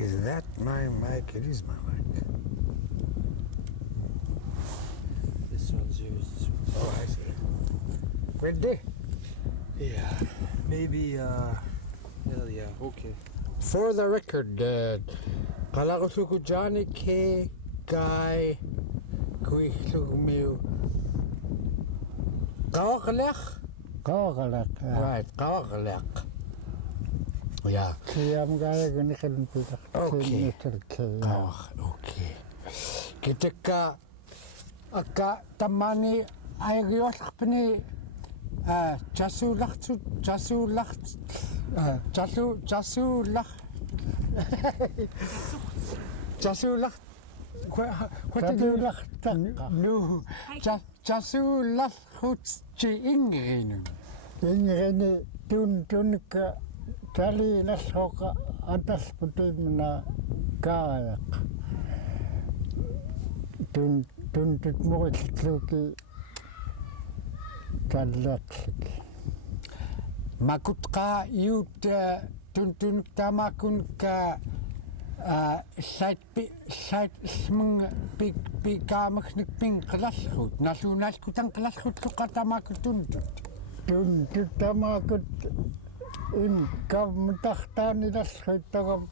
Is that my mic? It is my mic. This one's yours. Oh, I see. Ready? Yeah. Maybe, well, yeah, okay. For the record, Qavarliaq Johnny K, Guy, Kuiggluum, Qavarliaq? Qavarliaq. Right, Qavarliaq. Yeah. Okay. Okay. Kita akka tamani ayagyuat jasulartut tuntuka tali lashoka atas putimna kayak tuntut muilluki tallaksik makutqa yut tuntun tamakun ka sait smung pikamaknik ping qalarlut nalunalkutan qalarlut tuqatamakut tuntut tamakut in kamtahtaani lasritagam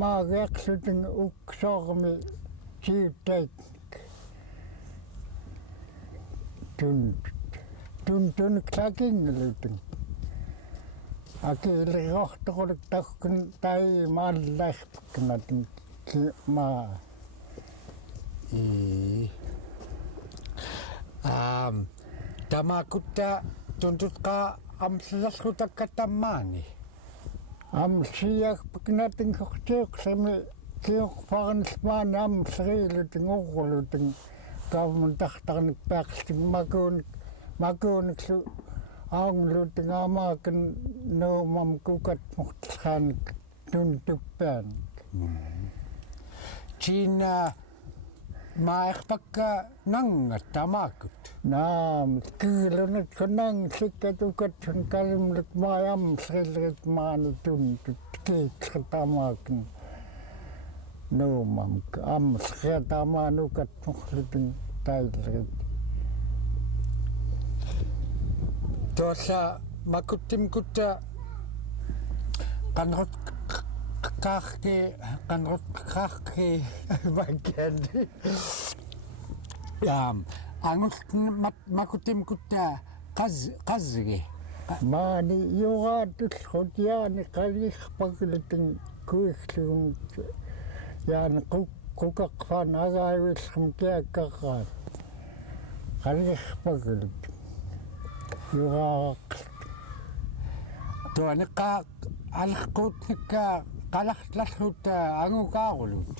maagiaqsutin uksoormi siutaitnik tuntunik takingelutin akilirortoquluk takkun tai maallaarpiknatin maa tamakutta tuntutqa amslasrutakkatammaani amsiakpiknatin kortiuqsami kiorparanilmaani amsriilutin urrulutin kaavmuntartarnik paaqstik makuuniklu aunglutin aamaakan noomam kukatmortlraanik tuntupaanik China maerpakka nangat tamakut naam kiilunat konang sikkatukat kalimlut maayam srilrit maani tuntut kiiksritamaakn noomam amsriatamanukat morlutin tailrit tuossa makuttimkutta qanruyutet vaikeandi makuttimkutta qasgi maani yuraatullrut yaani qalirpaglutin Kuiggluum yaani qukaqfaan agaayuillum kiakkarraat qalirpaglut yuraq tuaniqa alerquutnikka qalarlarlut angukaarulut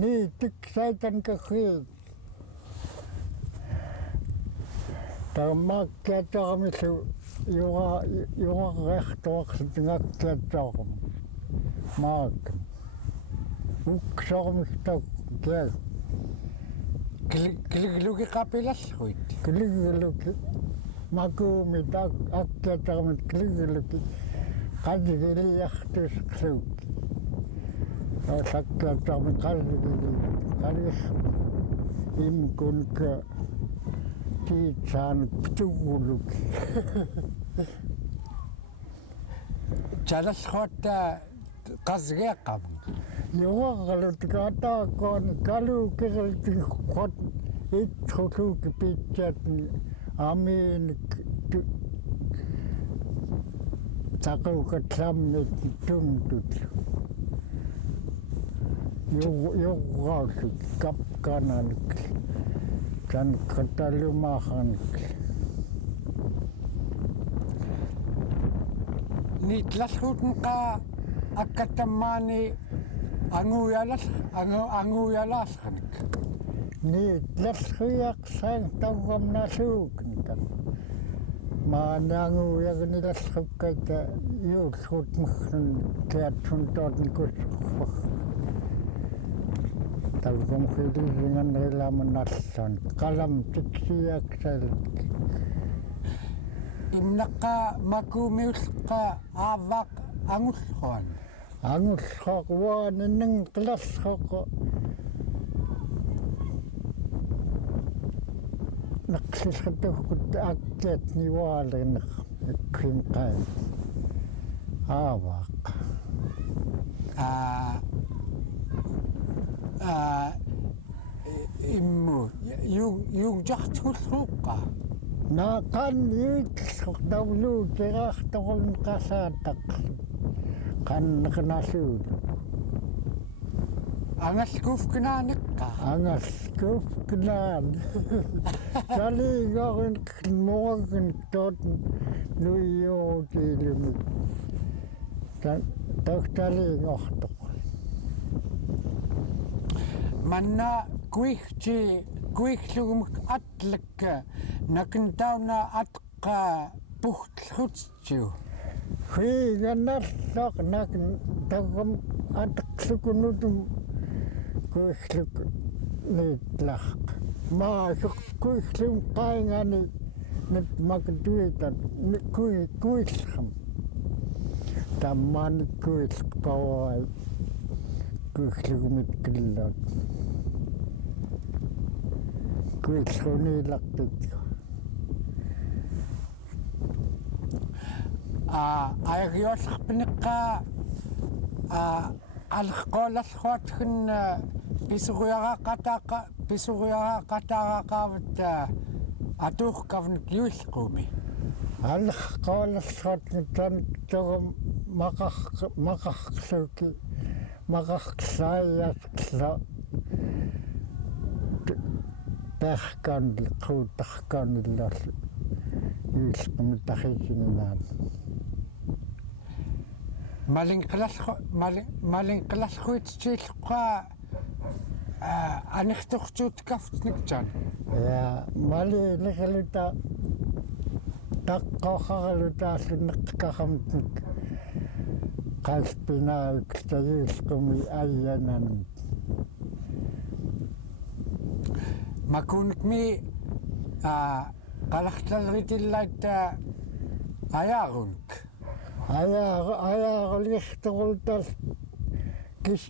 ni tiksaitan kakhiit tamakkiataramilu yuraqertuaqsitingakkiattarum maak uksormiktak kiak Kuiggluuki qapilalluit Kuiggluuki makuumit akkiatarmit Kuiggluuki qalligiliartusqluuk sakkiatarmit qalligili imkunka tiitsaanik pituuluk chalasruatta qasgiaqqam yuraqalut kaataaqooni kalukirultiqquat ittruluuki piitsatni amiinik taquukatlammit tuntut yurraullut kapkananik tanqatalumaaxanik nitlalluutnqa akkatammaani anguyalaasqanik nitlalluiaqsaan taugamnaluuknikan maanaanguyagnilallukkata yuulluutmaggan kiatsuntootnikussuqpak taugamkhilisinganrilaamannallaan qalam tiksiaksalik imnaqqa makuumiulqa Aavaaq angullruan Angusqaq waaninn qilassqaq naqsisqatuhkut akkiat niwaalerneq ikkinqai Aavaaq immu Yugcetun na qanruyutet Qaneryaraqegtaar-llu qasaataq qanneqnalluut angalkuufkinaaniqqa angalkuufkinaan saliingorin morgen toten nuiuutiilumi tohtaliingortoq manna Kuiggluum atlakka nakintauna atqa puhtlhutsiu Hiiganalloq nakin tagum atqsukunutum Kuiggluk niitlaq maasuq Kuiggluum qaingani nit maktuitat kuillqam tammani kuillqpawai Kuigglumit killot Kuiggluuniilaqtit Ayagyuatqpiniqqa alqoolallruatgun pisqevkenaqaavat atu'urkavnik Yuilqumi аллеққооллерратни тагум мақарқсууки мақарқсааяасқла перканлеқутарканиллерлу Yuilqumi тарисиннаат малинқилаллруитсииллуққа анертортуутикафтникчан я мали лекалута таққохаралутааллунеққақамтник qalpinaayukta Yuilqumi ayyananut makunikmi qalarcaraqitillaita ayaruq ayaruliqterultal kis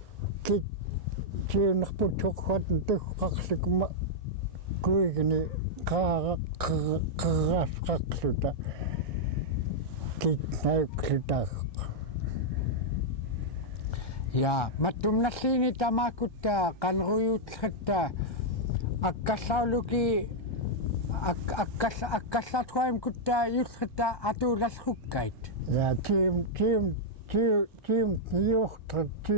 tiunerputtuqqatn tuqqarlukuma kuigni qaaraqerrasqarluta kitnayuqlutaaq ja mattumnalliini tamaakutta Qanruyutet akkallauluki akkallatruaim kutta Yugcetun atu'urkat ja tiim niuqtrat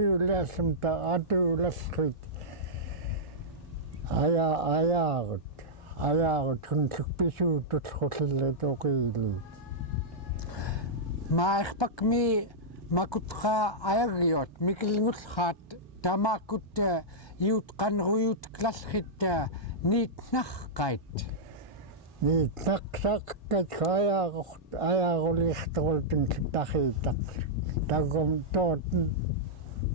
atu'urkat ayaruq tuntuppisuutullullatoqiili maerpakmi makutra Ayagyuat mikilngulraat tamaakut Qanruyutet nerangnaqsaraq nerangnaqsaraq ayaruliqterultun taqiitaq tagum tuaten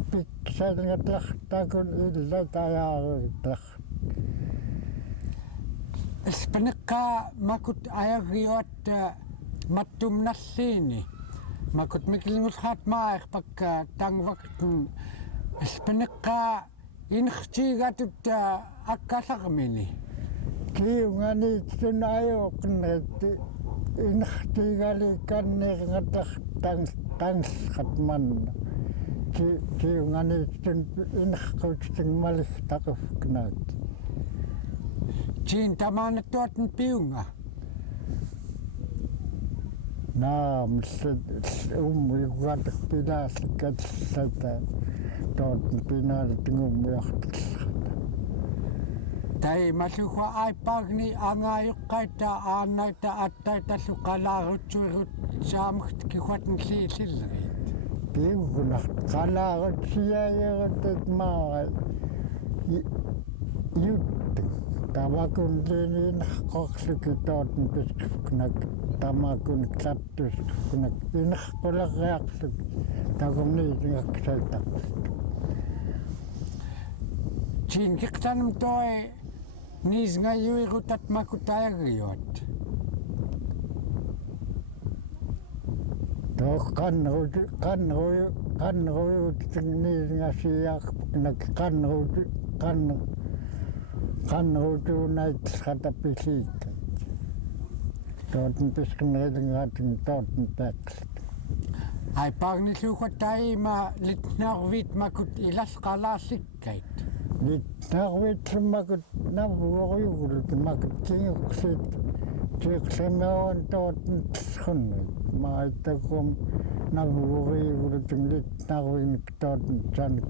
pisqevkenakun illat ayaruqtaq ispaniqqa makut Ayagyuat mattumnalliini makut mikilngulraat maerpakka tangvaqtun ispaniqqa inerciigatut akkalarmini kiunganiitsun ajuuqneritti inerciigalikaniirngat'lartut manna kiunganiitsun inerquutsin maliqtaqufknaaki Jin tamaanatuaten piunga naamsut yugcetun tuaten pinaaltingummiartillrat tai malluqa aippaagni Angayuqaita aannaita attaitallu qalaaruutsuirut saamagt kihuatn liillillerit piugunaq qalaarutsiayerutat maara yut'eng tamakun liiniinerqorluki tuaten pisqevkenaki tamakun klattusqevkenak inerqurarkaukait tagumniitingaksaitarlut Jin kiqtanum toi niisngayuirutat makut Ayagyuat Doch Qanruyutet tuaten pisqevkenaki Ai pagnilluuqattaima Elitnaurviit makut ilasqalaasikkait. Elitnaurviit makut navuoriugulut makut tiuqsit tiuqsimeon tuaten tsxunnut maitakum navuoriugulut Elitnaurviit tuaten sanik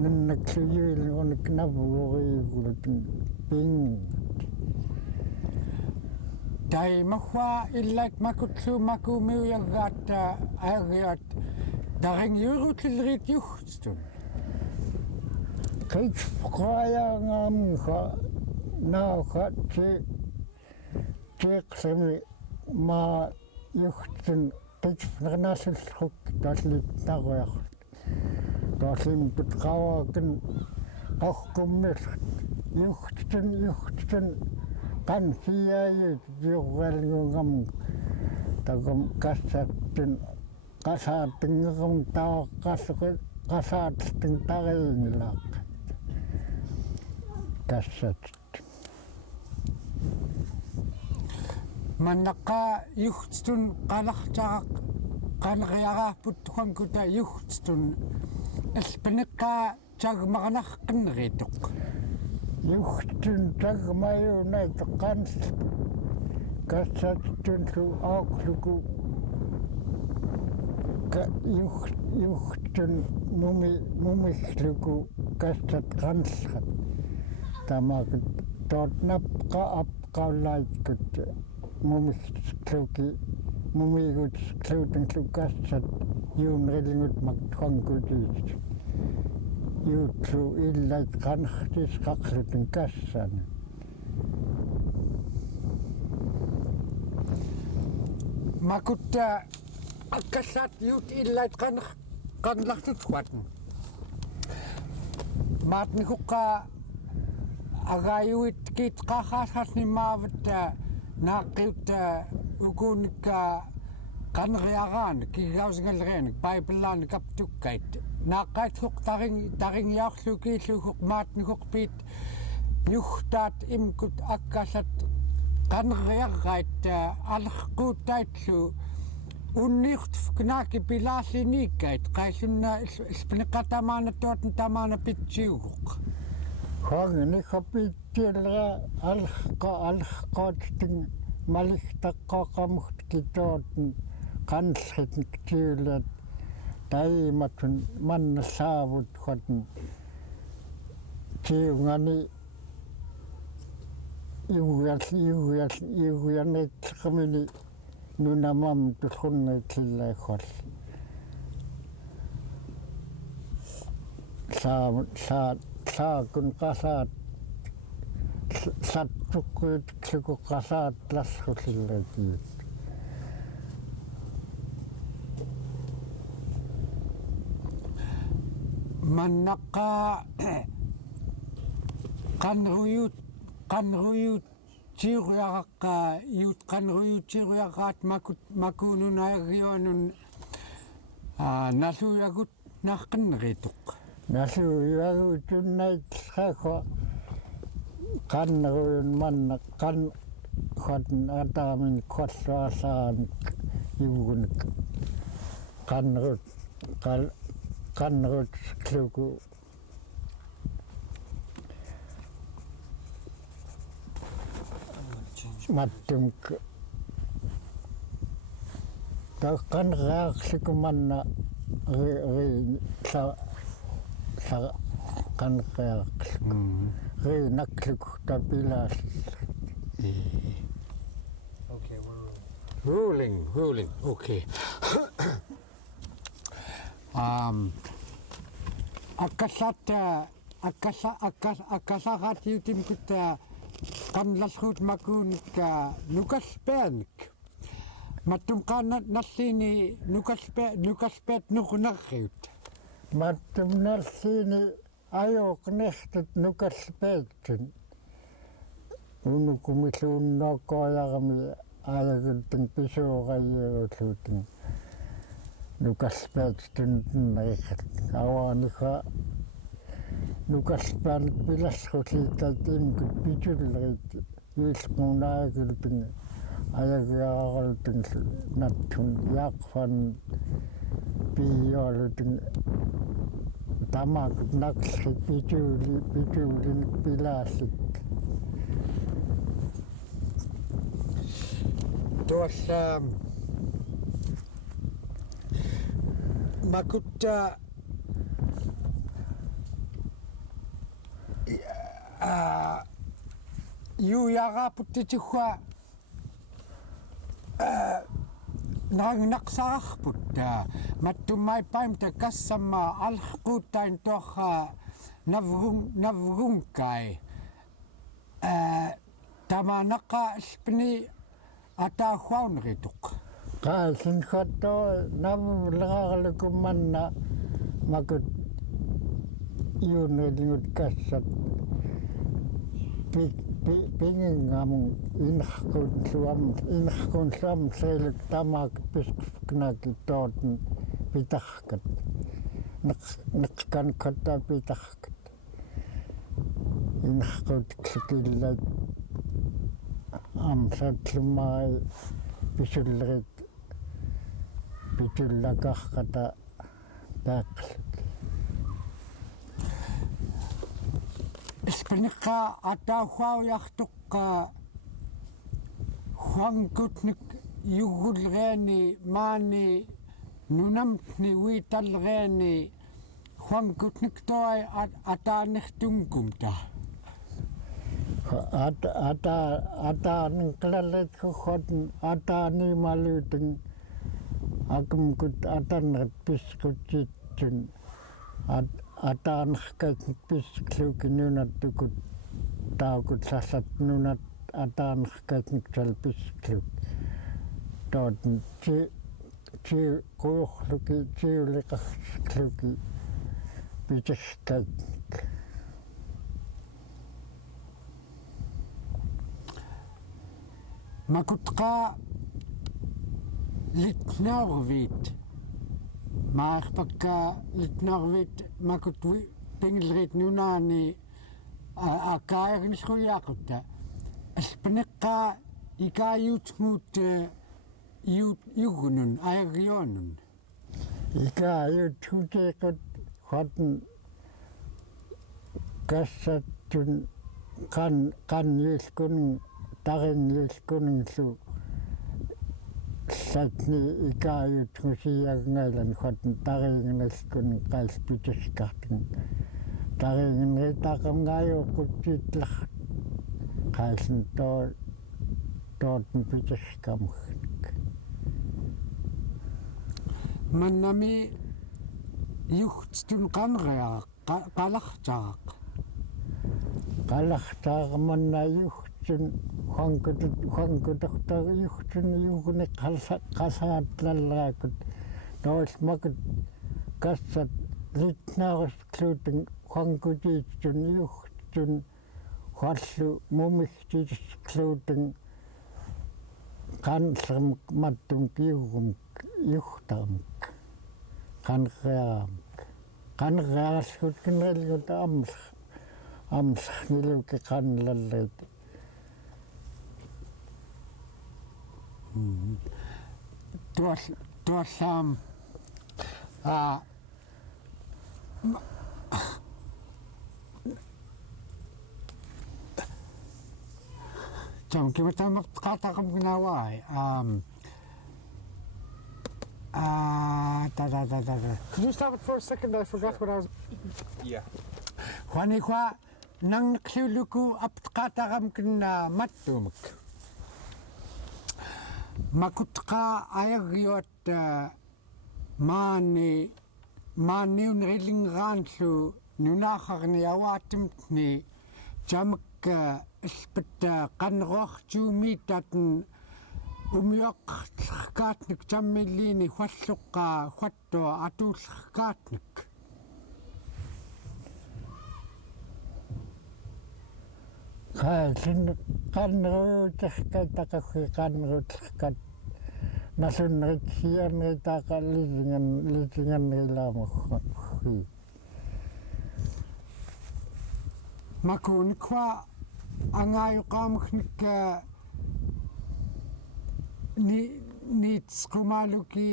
nannaksujuilunik navuoriugulut ping. Tai mahwa illait makutsu makumiuyagaat Ayagyuat daringyurutilrit Yugtun. Qitsqayangamqa nauqa tiiqsami ma Yugtun qitsqnernasulluq tallittaruaq taallimput qawaakan qarkummilt Yugtun qansiayut yuqalngungam taqum kassattun qasaattingerum qasaattin tariinilaq kassat Mannaqa Yugtun qalarcaraq qaneryaraqegtaar-llu tuankuta Yugtun alpaniqqa cagmayunaituq. Yugtun cagmayunaituq kassattun aaqluku Yugtun mumikluku kassat qanllat tamakut tootnapqa apqaulaitkut mumigutkluutenlu kassat yuunrilngut maktuankutit yutlu illait qanrtisqaqlutun kassan Makutta akassat yut illait qanelput tuaten. Maatnikuqqa agayuit kitqaaqaasarni maavat naaqqiut ukuunikka qaneryaraani kigausingalreeni paipellaani kaptukkait naaqqaitsuq taringiarlu kiilluguq maatnikuqpiit yuhtaat imkut akkassat qaneryarrait alerquutai-llu unniirtufkenaki pilaalliniikkait qailunna ilpiniqatamaana tuaten tamaana pitsiuguq. Qanniqapittilra alerqaatting maligtaqqaqamut kituaten qanlritniktiulat taimatun mannasaavut qaten tiungani yugianitqamini nunamam tullunnitlillaqall saakun qasaat sattuqquit kluku qasaat lassullillatiit Mannaqa Qanruyutet makunun ayagyuanun nalluyagut naqqinnerituq. Nalluyagutunnaitqaqqa qanruyun manna qatn ataamin qalluarsaanik yugunik qanrut kluku mattumk qanruyaqliku manna qanruyaqliku reinakliku tapilaall. Okay, Ruling, okay. Akkasarat yutimkutta qanlalluut makuunikka Nukalpianik. Mattum qaanna nalliini Nukalpiat nuqnerriut. Mattum nalliini ayoqnertut Nukalpiattun unukumilluunnoqqoyarami ayaguttun pisuuqayyuulluutun Nukalpiat awanika Nukalpiat pilasruliitatim pitullerit Yuilqumunaagultung ayagyaqaltung nattun yaqfan piyoolutung tamak naksri pitulin pilaasik tuossa makutta juujaqaaputtitigua nerangnaqsaraqput mattummaippaimta kassamma alerquutain tuarra navgunkai tamanaqa spni ataahuaunrituq qaasin khatto navullerarlukummanna makut iunnelingut kassat pingingamun inerqunluam seeluk tamak pisqevkenaki tuaten pitarkat neqkan khatta pitarkat inerqutikillat amsatlumai pisullerit pitullakarqata taaqluk Spinqa atauhuauyartuqqa huangkutnik yuggulreani maani nunamtni uitalreani huangkutnik toai ataanertungkumta ataaninqalallet khotn ataanimalutun akumkut atanrat pisqutjitsun ataanerkat pisqlukinunattukut taakut sallatnunat ataanerkatnik salpisqluk tootn ti quurluki tiuliqarluki pitisqatnik makutqa Elitnaurviit maarpakka Elitnaurviit makut pingilrit nunaani akaayagnisruyaaqutta aspaniqqa ikaayutngut Yugtun ayagyuanun ikaayututiiqut hotn kassattun qanyilkunun tarinniilkununlu satni ikaayutngusiagngailan hotn taringnalkun qaalpitiskartun taringnritaqamngayuquttiitlar qaalsin tootn pitiskamuk mannami Yugtun Qanruyutet qalarcaraqmanna Yugtun huangkutortar Yugtun yuugni qasaatlallraakut noolmakut kassat Elitnaurviit huangkutiitsun Yugtun huallu mumigtiskluutun qanllermuk mattumuk yugtarmuk qanruyaralgut kinrelgut amsniluki qanlallit tuossa John, can we tell me why? Can you stop it for a second? I forgot what I was. Yeah. Juaniqua nangxiuluku aptqataqam kinna mattumuk. Makutqa Ayagyuat maaniunrilingraanlu nunaaxarni awaatimtni jamak ispata qanruartuumiitatn umiaqlerkaatnik tammilliini hualluqqaa huattua atuullerkaatnik qaalsin qanruyuterkat taqaggi qanrutlerkat nasunrit lisinganrilaamukka makuunikwa angayuqaamuknik niitsqumaaluki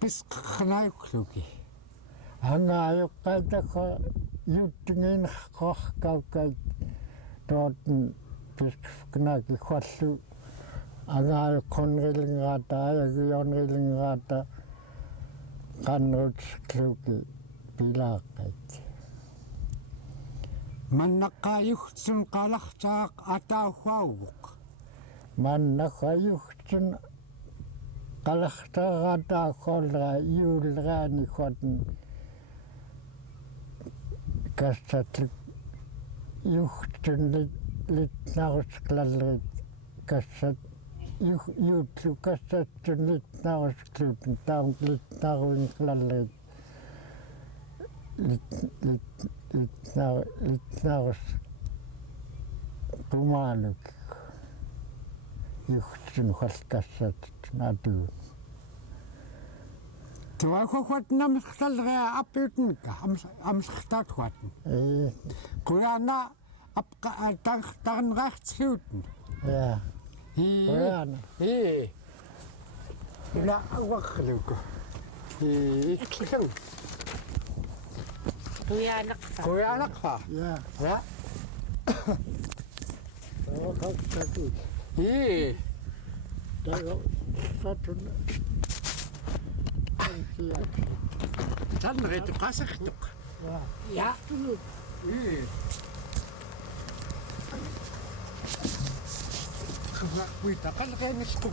pisqevkenaki Angayuqaita-wa yut'eng tuaten pisqevkenaki qallu Angayuqaita ayagyuat Qanruyutet Qaneryaraqegtaar-llu Yugtun qalarcaraq atauauq Yugtun qalarcaraqaaqolla yuulraani quaten Kass'am Yugtun Elitnaurviit Kass'am Yugtun Kass'am Elitnaurviit taun Elitnaurviit Elitnaurviit Yugtun Kass'am atu'urkat tuaquat namsqtalrea appiutnikka amsqtaatquaten quyaana tarnqaartluuten ja quyaana ina awaqluku ikkilu quyaanaqqa ja ja taaqaqqaki satun tanrit qasiqtuq ja Kuitaqalqanisqu